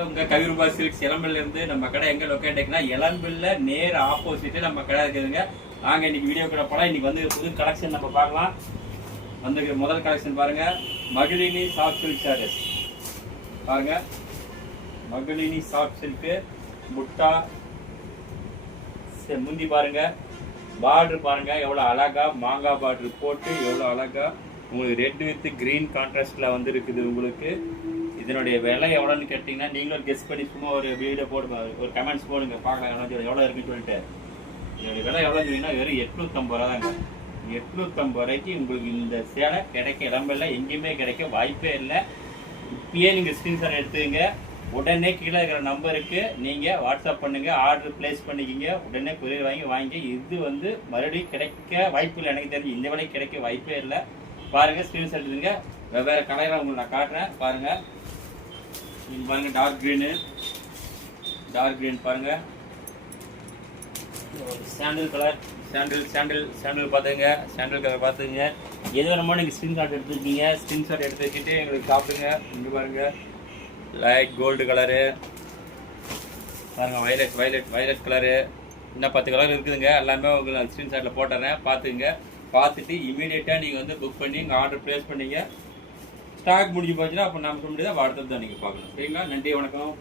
உங்க கவிரூபா சில்க்ஸ் இளம்பில்ல இருந்து நம்ம கடை எங்க லொக்கேட் இளம்பில்ல நேர் ஆப்போசிட் நம்ம கடை இருக்குதுங்க. நாங்க இன்னைக்கு வீடியோ கூட போலாம். இன்னைக்கு வந்து புது கலெக்ஷன் நம்ம பார்க்கலாம். வந்து முதல் கலெக்ஷன் பாருங்க. மகளினி சாஃப்ட் சில்க் சாரீஸ் பாருங்க. மகளினி சாஃப்ட் சில்க்கு முட்டா முந்தி பாருங்க. பார்டர் பாருங்க. எவ்வளோ அழகா மாங்காய் பார்டர் போட்டு எவ்வளோ அழகா உங்களுக்கு ரெட் வித் கிரீன் கான்ட்ராஸ்ட்ல வந்து இருக்குது உங்களுக்கு. இதனுடைய விலை எவ்வளோன்னு கேட்டிங்கன்னா நீங்களும் கெஸ் பண்ணி சும்மா ஒரு வீடியோ போடுங்க ஒரு கமெண்ட்ஸ் போடுங்க பார்க்கலாம். எவ்வளோ எவ்வளோ இருக்குன்னு சொல்லிட்டு. இதனுடைய விலை எவ்வளோன்னு சொன்னீங்கன்னா வெறும் எட்நூற்றம்பது ரூபா தாங்க. எட்நூற்றம்பது ரூபாய்க்கு உங்களுக்கு இந்த சேலை கிடைக்க இடமில்ல எங்கேயுமே கிடைக்க வாய்ப்பே இல்லை. இப்பயே நீங்கள் ஸ்க்ரீன்ஷாட் எடுத்துங்க உடனே கீழே இருக்கிற நம்பருக்கு நீங்கள் வாட்ஸ்அப் பண்ணுங்கள் ஆர்டர் ப்ளேஸ் பண்ணிக்கிங்க. உடனே கொரியர் வாங்கி வாங்கி இது வந்து மறுபடியும் கிடைக்க வாய்ப்பு இல்லை. எனக்கு தெரிஞ்சு இந்த விலைக்கு கிடைக்க வாய்ப்பே இல்லை. பாருங்கள் ஸ்க்ரீன்ஷாட் எடுத்துங்க வெவ்வேறு கலராக உங்களுக்கு நான் காட்டுறேன். பாருங்கள் இது பாருங்க டார்க் க்ரீனு டார்க் க்ரீன் பாருங்க. சாண்டில் கலர் சாண்டில் சாண்டில் சாண்டில் பார்த்துங்க சாண்டில் கலர் பார்த்துங்க எது வேணுமோ நீங்கள் ஸ்க்ரீன்ஷாட் எடுத்துருக்கீங்க ஸ்க்ரீன்ஷாட் எடுத்து வச்சுட்டு எங்களுக்கு சாப்பிடுங்க. இங்கே பாருங்க. லைட் கோல்டு கலரு பாருங்க வயலட் வயலட் வயலட் கலரு இன்னும் பத்து கலர் இருக்குதுங்க. எல்லாமே உங்களுக்கு ஸ்க்ரீன்ஷாட்டில் போட்டுறேன். பார்த்துங்க பார்த்துட்டு இமீடியட்டாக நீங்கள் வந்து புக் பண்ணி இங்கே ஆர்டர் ப்ளேஸ் பண்ணிங்க. ஸ்டாக் முடிஞ்சு போச்சுன்னா அப்போ நம்ம சொல்ல முடியாது அடுத்தது தான் நீங்கள் பார்க்கணும். சரிங்களா? நன்றி வணக்கம்.